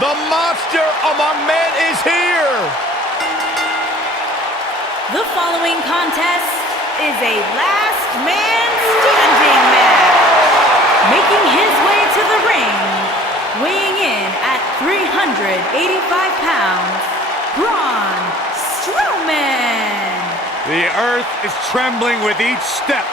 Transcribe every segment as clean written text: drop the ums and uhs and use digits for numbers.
The monster among men is here! The following contest is a last man standing match. Making his way to the ring, weighing in at 385 pounds, Braun Strowman. The earth is trembling with each step.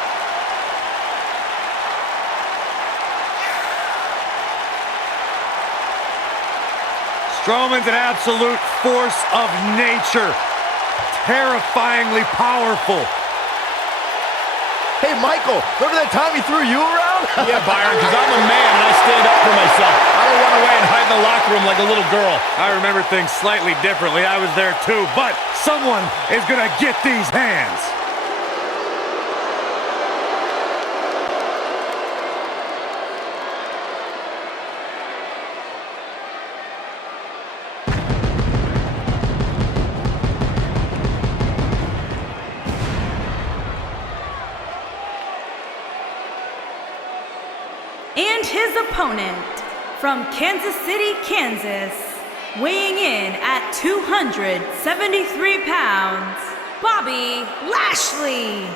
Strowman's an absolute force of nature. Terrifyingly powerful. Hey, Michael, remember that time he threw you around? Yeah, Byron, because I'm a man and I stand up for myself. I don't run away and hide in the locker room like a little girl. I remember things slightly differently. I was there too, but someone is gonna get these hands. And his opponent, from Kansas City, Kansas, weighing in at 273 pounds, Bobby Lashley.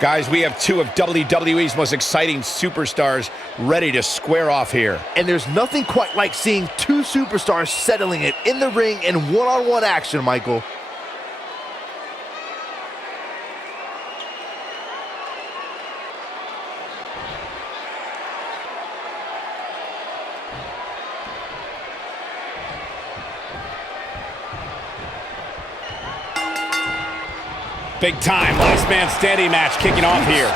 Guys, we have two of WWE's most exciting superstars ready to square off here. And there's nothing quite like seeing two superstars settling it in the ring in one-on-one action, Michael. Big time last man standing match kicking off here.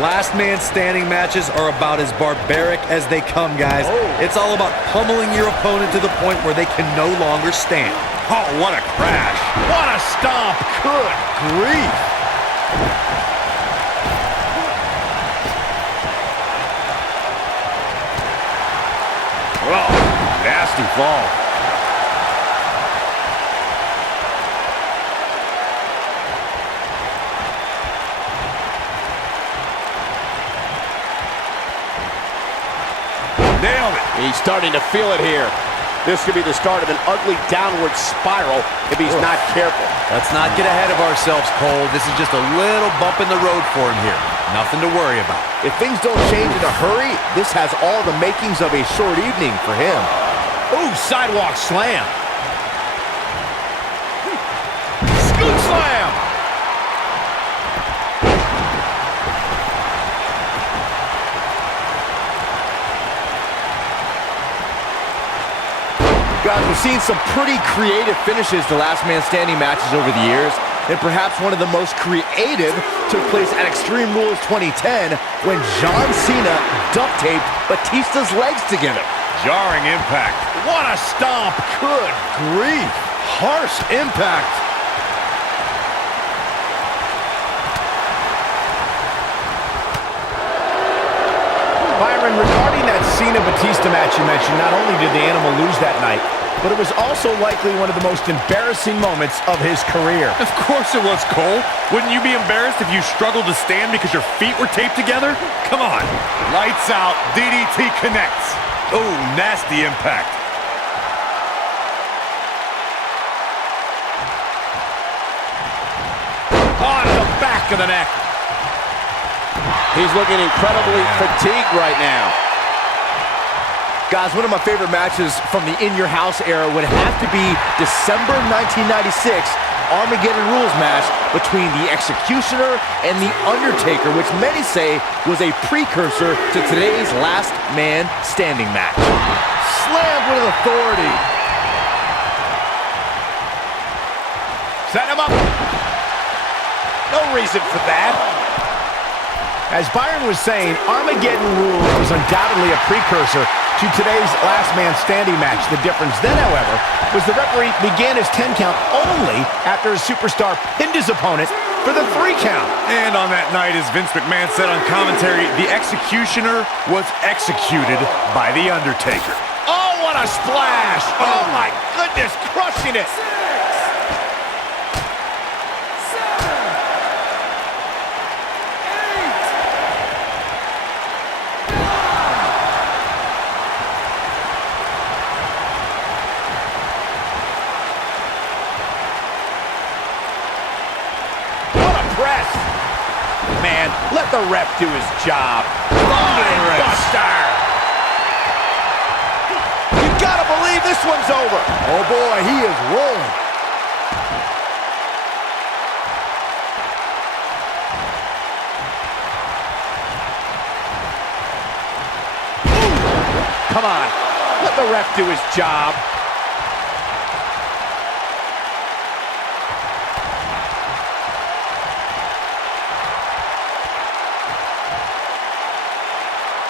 Last man standing matches are about as barbaric as they come, guys. It's all about pummeling your opponent to the point where they can no longer stand. Oh, what a crash. What a stomp. Good grief. Oh, nasty fall. Nailed it. He's starting to feel it here. This could be the start of an ugly downward spiral if he's not careful. Let's not get ahead of ourselves, Cole. This is just a little bump in the road for him here. Nothing to worry about. If things don't change in a hurry, this has all the makings of a short evening for him. Ooh, sidewalk slam. Scoop slam! Guys, we've seen some pretty creative finishes to last man standing matches over the years, and perhaps one of the most creative took place at Extreme Rules 2010 when John Cena duct taped Batista's legs together. Jarring impact. What a stomp! Good grief! Harsh impact! Byron, regarding that Cena-Batista match you mentioned, not only did the Animal lose that night, but it was also likely one of the most embarrassing moments of his career. Of course it was, Cole. Wouldn't you be embarrassed if you struggled to stand because your feet were taped together? Come on. Lights out. DDT connects. Oh, nasty impact. On the back of the neck. He's looking incredibly fatigued right now. Guys, one of my favorite matches from the In Your House era would have to be December 1996 Armageddon Rules match between the Executioner and the Undertaker, which many say was a precursor to today's Last Man Standing match. Slammed with authority. Set him up. No reason for that. As Byron was saying, Armageddon Rules was undoubtedly a precursor to today's Last Man Standing match. The difference then, however, was the referee began his 10 count only after his superstar pinned his opponent for the 3 count. And on that night, as Vince McMahon said on commentary, the Executioner was executed by the Undertaker. Oh, what a splash! Oh my goodness, crushing it! Man, let the ref do his job. Buster! You gotta believe this one's over. Oh boy, he is rolling. Come on, let the ref do his job.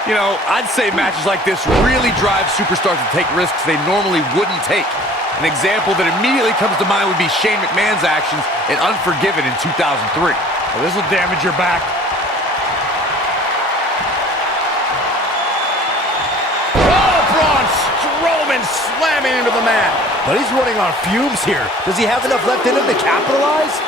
You know, I'd say matches like this really drive superstars to take risks they normally wouldn't take. An example that immediately comes to mind would be Shane McMahon's actions in Unforgiven in 2003. Well, this will damage your back. Oh, Braun Strowman slamming into the mat. But he's running on fumes here. Does he have enough left in him to capitalize?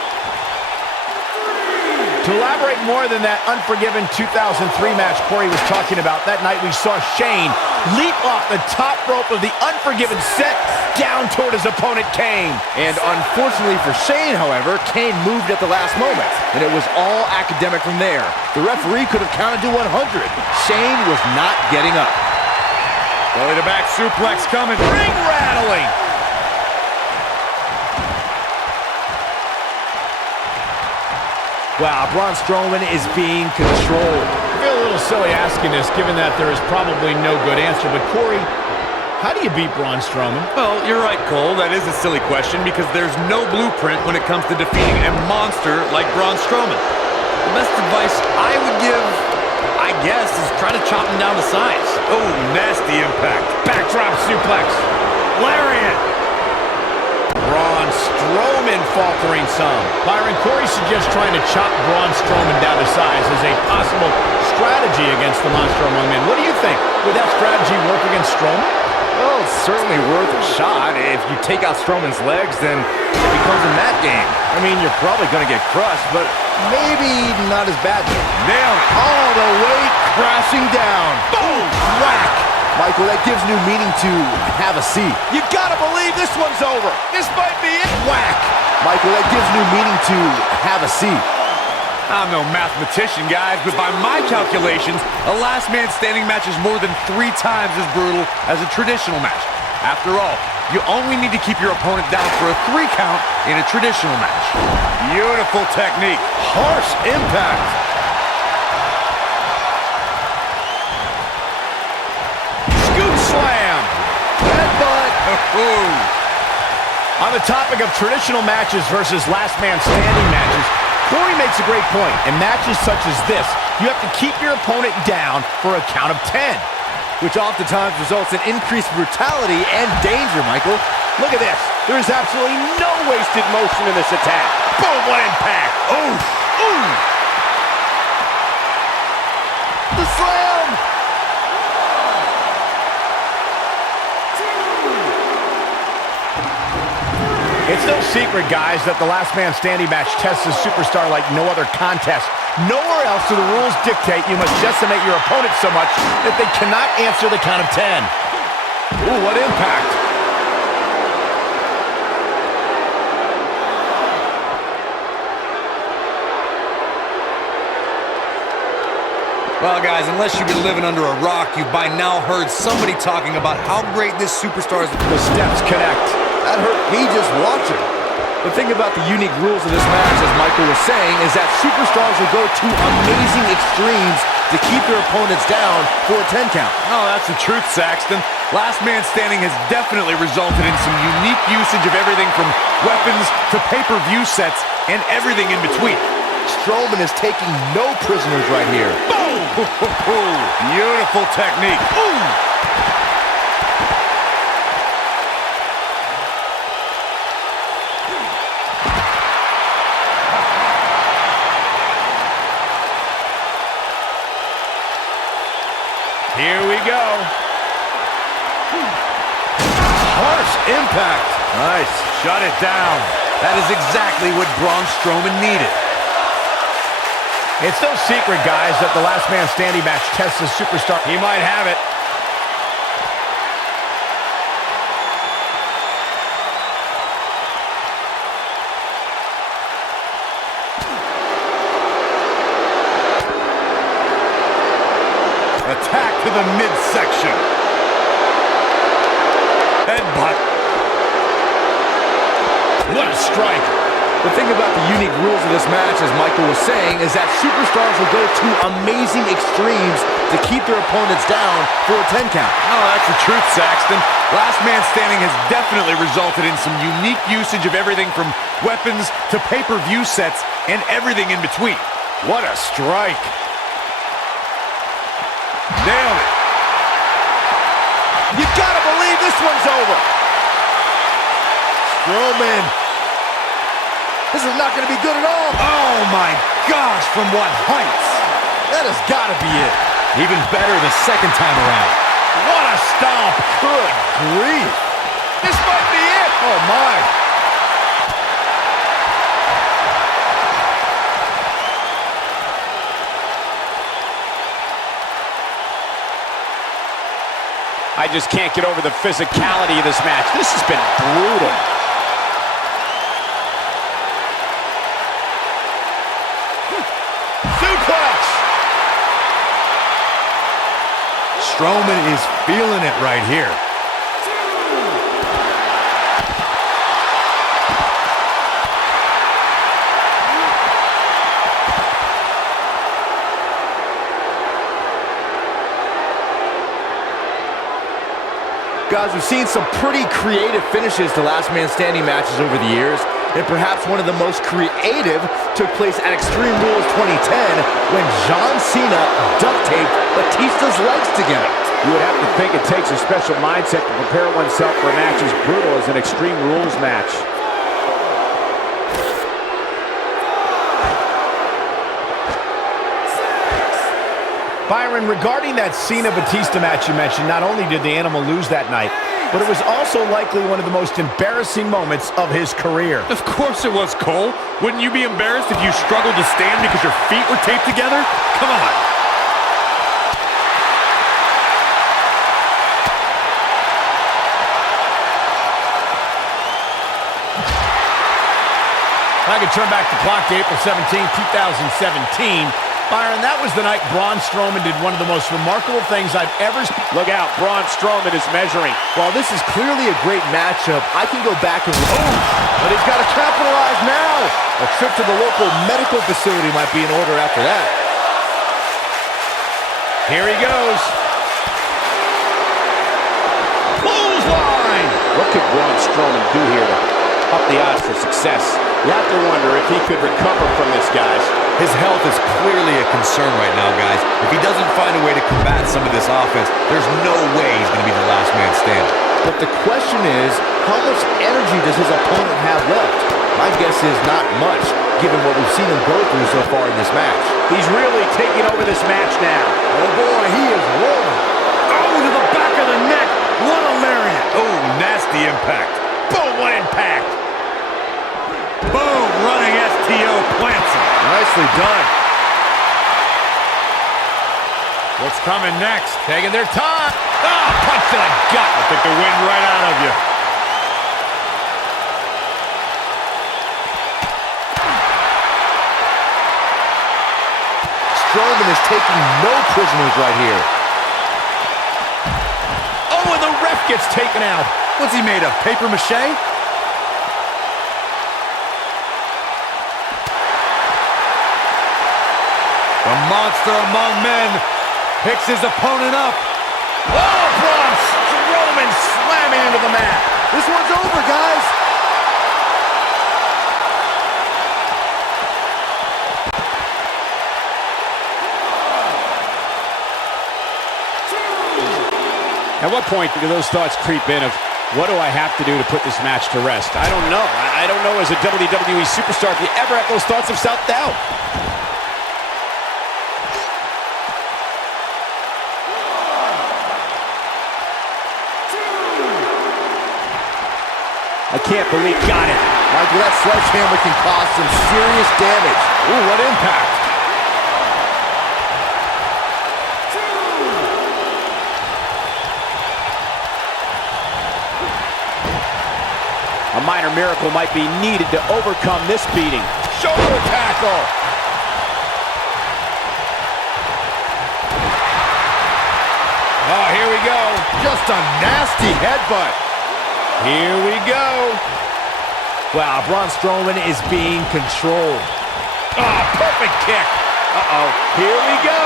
To elaborate more than that Unforgiven 2003 match Corey was talking about, that night we saw Shane leap off the top rope of the Unforgiven set down toward his opponent Kane. And unfortunately for Shane, however, Kane moved at the last moment, and it was all academic from there. The referee could have counted to 100. Shane was not getting up. Belly to back suplex coming. Ring rattling. Wow, Braun Strowman is being controlled. I feel a little silly asking this, given that there is probably no good answer. But Corey, how do you beat Braun Strowman? Well, you're right, Cole. That is a silly question because there's no blueprint when it comes to defeating a monster like Braun Strowman. The best advice I would give, I guess, is try to chop him down to size. Oh, nasty impact. Backdrop suplex. Lariat. Braun Strowman faltering some. Byron, Corey suggests trying to chop Braun Strowman down to size as a possible strategy against the monster among men. What do you think? Would that strategy work against Strowman? Well, it's certainly worth a shot. If you take out Strowman's legs, then it becomes a mat game. I mean, you're probably going to get crushed, but maybe not as bad. Nailed it. All the way crashing down. Boom! Whack! Michael, that gives new meaning to have a seat. You gotta believe this one's over. This might be it. Whack! Michael, that gives new meaning to have a seat. I'm no mathematician, guys, but by my calculations, a last man standing match is more than 3 times as brutal as a traditional match. After all, you only need to keep your opponent down for a 3 count in a traditional match. Beautiful technique. Harsh impact. Scoop slam. Headbutt. On the topic of traditional matches versus last man standing matches, Corey makes a great point. In matches such as this, you have to keep your opponent down for a count of 10. Which oftentimes results in increased brutality and danger, Michael. Look at this. There is absolutely no wasted motion in this attack. Boom, what impact. Ooh. Ooh. The slam. It's no secret, guys, that the last man standing match tests a superstar like no other contest. Nowhere else do the rules dictate you must decimate your opponent so much that they cannot answer the count of 10. Ooh, what impact. Well, guys, unless you've been living under a rock, you've by now heard somebody talking about how great this superstar is. The steps connect. That hurt me just watching. The thing about the unique rules of this match, as Michael was saying, is that superstars will go to amazing extremes to keep their opponents down for a 10 count. Oh, that's the truth, Saxton. Last man standing has definitely resulted in some unique usage of everything from weapons to pay-per-view sets and everything in between. Strowman is taking no prisoners right here. Boom! Beautiful technique. Ooh! Here we go. Harsh impact. Nice. Shut it down. That is exactly what Braun Strowman needed. It's no secret, guys, that the last man standing match tests a superstar. He might have it. Attack to the midsection. Headbutt. What a strike. The thing about the unique rules of this match, as Michael was saying, is that superstars will go to amazing extremes to keep their opponents down for a 10 count. Oh, that's the truth, Saxton. Last Man Standing has definitely resulted in some unique usage of everything from weapons to pay-per-view sets and everything in between. What a strike. Nailed it. You gotta believe this one's over. Strowman. This is not going to be good at all. Oh, my gosh, from what heights? That has got to be it. Even better the second time around. What a stomp. Good grief. This might be it. Oh, my. I just can't get over the physicality of this match. This has been brutal. Suplex. Strowman is feeling it right here. Guys, we've seen some pretty creative finishes to Last Man Standing matches over the years, and perhaps one of the most creative took place at Extreme Rules 2010 when John Cena duct-taped Batista's legs together. You would have to think it takes a special mindset to prepare oneself for a match as brutal as an Extreme Rules match. Byron, regarding that Cena-Batista match you mentioned, not only did the Animal lose that night, but it was also likely one of the most embarrassing moments of his career. Of course it was, Cole. Wouldn't you be embarrassed if you struggled to stand because your feet were taped together? Come on. I could turn back the clock to April 17, 2017. Byron, that was the night Braun Strowman did one of the most remarkable things I've ever seen. Look out, Braun Strowman is measuring. While this is clearly a great matchup, I can go back and... Oh, but he's got to capitalize now. A trip to the local medical facility might be in order after that. Here he goes. Bullseye! What could Braun Strowman do here to up the odds for success? You have to wonder if he could recover from this, guys. His health is clearly a concern right now, guys. If he doesn't find a way to combat some of this offense, there's no way he's going to be the last man standing. But the question is, how much energy does his opponent have left? My guess is not much, given what we've seen him go through so far in this match. He's really taking over this match now. Oh boy, he is rolling. Oh, to the back of the neck. What a lariat. Oh, nasty impact. Boom, what impact! Boom, running STO plants him. Nicely done. What's coming next? Taking their time. Ah, punch to the gut. I took the wind right out of you. Strowman is taking no prisoners right here. Oh, and the ref gets taken out. What's he made of, paper mache? The monster among men picks his opponent up. Oh, Braun Strowman slamming into the mat. This one's over, guys. At what point do those thoughts creep in of, what do I have to do to put this match to rest? I don't know. I don't know as a WWE superstar if you ever have those thoughts of self-doubt. I can't believe, got it. Michael, that sledgehammer can cause some serious damage. Ooh, what impact. A minor miracle might be needed to overcome this beating. Shoulder tackle. Just a nasty headbutt. Here we go. Wow, Braun Strowman is being controlled. Oh, perfect kick. Uh-oh, here we go.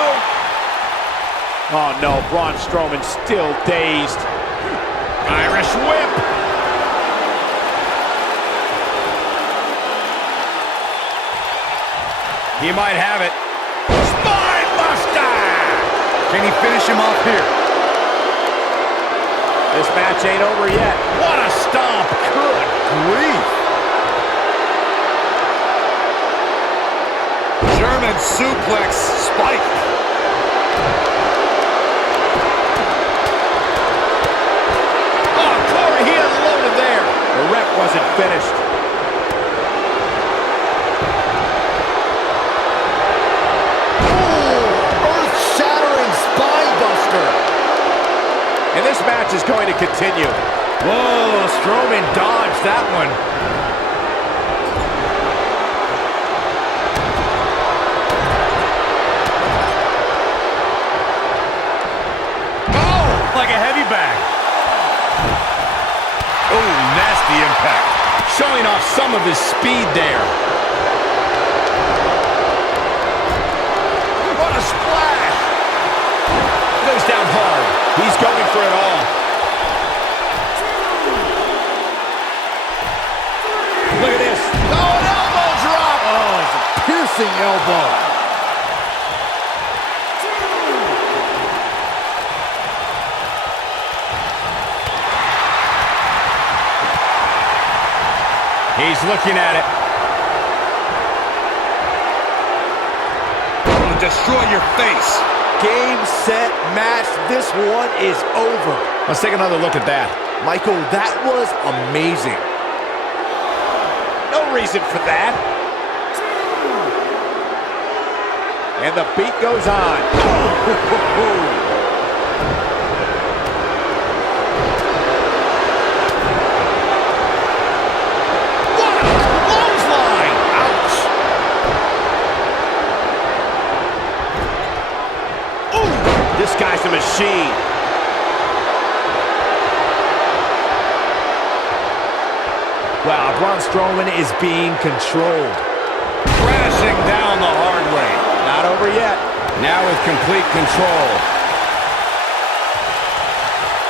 Oh, no, Braun Strowman still dazed. Irish whip. He might have it. Spine buster. Can he finish him off here? This match ain't over yet. What a stomp. Good grief. German suplex spike. Oh, Corey, he unloaded there. The ref wasn't finished. Earth-shattering spine buster. And this match is going to continue. Whoa, Strowman dodged that one. Oh, like a heavy bag. Oh, nasty impact. Showing off some of his speed there. What a splash. Goes down hard. He's going for it all. Look at this. Oh, an elbow drop. Oh, it's a piercing elbow. He's looking at it. It'll destroy your face. Game, set, match. This one is over. Let's take another look at that. Michael, that was amazing. No reason for that. And the beat goes on. What a clothesline. Ouch. Ooh, this guy's a machine. Wow, Braun Strowman is being controlled. Crashing down the hard way. Not over yet. Now with complete control.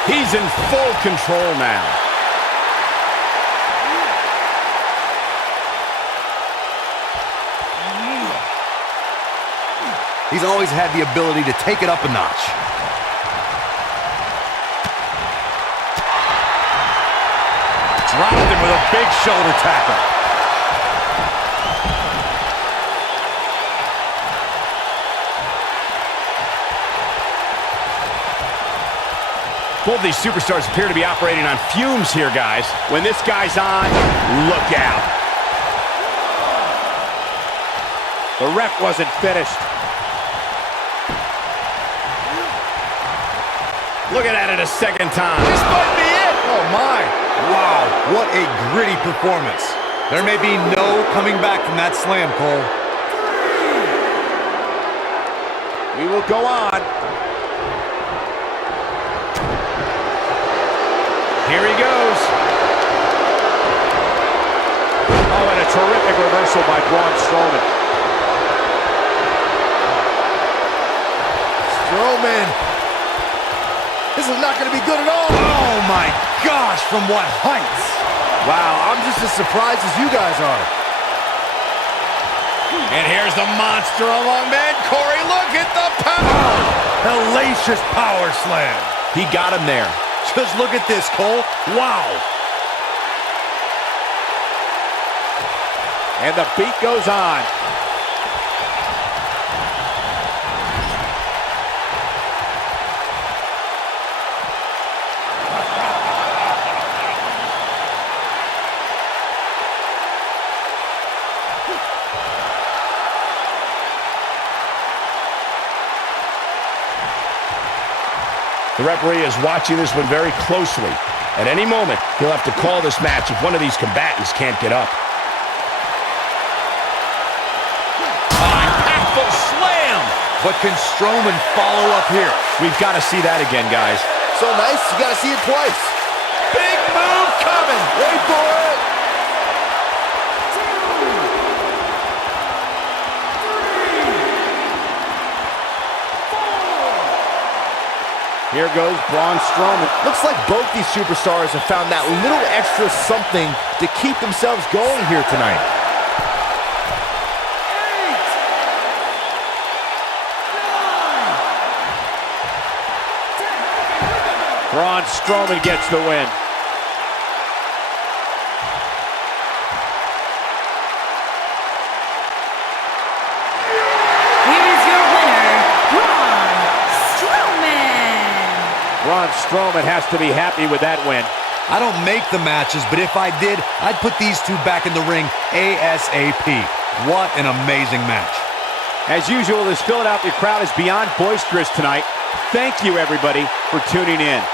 He's in full control now. He's always had the ability to take it up a notch. Dropped him with a big shoulder tackle. Both these superstars appear to be operating on fumes here, guys. When this guy's on, look out. The ref wasn't finished. Looking at it a second time. This might be it. Oh, my. Wow, what a gritty performance. There may be no coming back from that slam, Cole. We will go on. Here he goes. Oh, and a terrific reversal by Braun Strowman. Strowman. This is not going to be good at all. Oh my gosh, from what heights? Wow, I'm just as surprised as you guys are. And here's the monster among men. Corey, look at the power. Hellacious power slam. He got him there. Just look at this, Cole. Wow. And the beat goes on. The referee is watching this one very closely. At any moment, he'll have to call this match if one of these combatants can't get up. Impactful slam. But can Strowman follow up here? We've got to see that again, guys. So nice, you gotta see it twice. Big move coming. Wait for it. Here goes Braun Strowman. Looks like both these superstars have found that little extra something to keep themselves going here tonight. Braun Strowman gets the win. Here is your winner, Braun Strowman. Braun Strowman has to be happy with that win. I don't make the matches, but if I did, I'd put these two back in the ring ASAP. What an amazing match. As usual, this Philadelphia crowd is beyond boisterous tonight. Thank you, everybody, for tuning in.